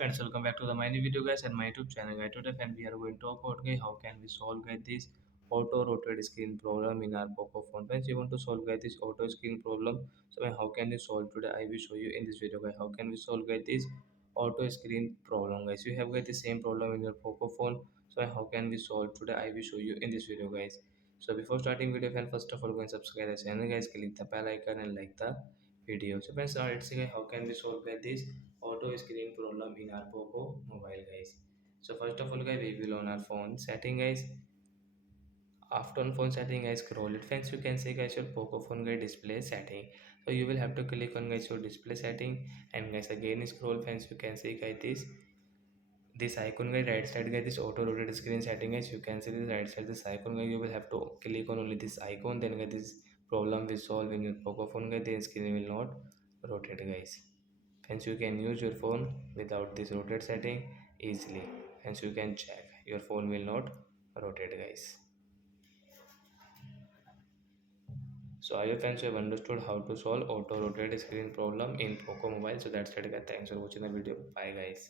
Friends, welcome back to the my new video guys and my YouTube channel guys. Today friend we are going to talk about guys how can we solve guys this auto rotate screen problem in our Poco phone. Friends, you want to solve guys this auto screen problem. So how can we solve today? I will show you in this video guys how can we solve guys this auto screen problem guys. You have guys the same problem in your Poco phone. So how can we solve today? I will show you in this video guys. So before starting video friend, first of all go and subscribe the channel guys, click the bell icon and like the video. So friends, let's see how can we solve this auto screen problem in our Poco mobile guys. So first of all guys, we will on our phone setting guys. After on phone setting guys, scroll it friends, you can see guys your Poco phone guys display setting. So you will have to click on guys your display setting and guys again scroll friends, you can see guys this icon guys right side guys, this auto rotate screen setting guys, you can see this right side this icon guys, you will have to click on only this icon, then guys this problem will solve in your Poco phone guys, the screen will not rotate guys. Hence you can use your phone without this rotate setting easily. Hence you can check your phone will not rotate guys. So I hope friends you have understood how to solve auto rotate screen problem in Poco mobile. So that's it guys, thanks for watching the video, bye guys.